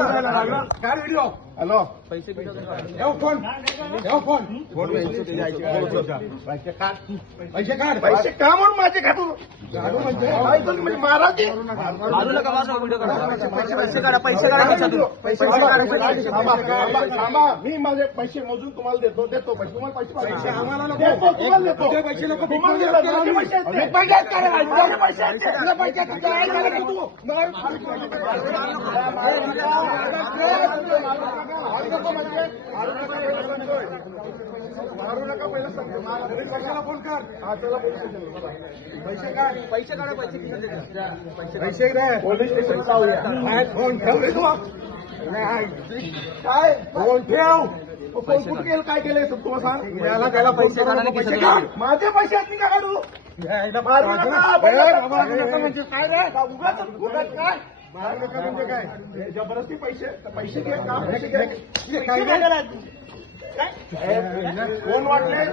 काय video hello पैसे phone phone पैसे काढ पैसे का म्हणून माझे काढू म्हणजे महाराज थांबा मी माझे पैसे मोजून तुम्हाला देतो पैसे तुम्हाला पैसे आम्हाला देतो पैसे नको मारू नका पहिला फोन कर पैसे काढ पैसे पोलीस स्टेशन जाऊया फोन ठेव काय फोन ठेव फोन कुठे केलं काय केलंय तुम्हाला सांग त्याला पैसे काढ माझे पैसे आहेत मी का काढू मारू नका म्हणजे काय रे उगाच काय मारू नका म्हणजे काय जबरदस्ती पैसे घे का काय कोण वाटले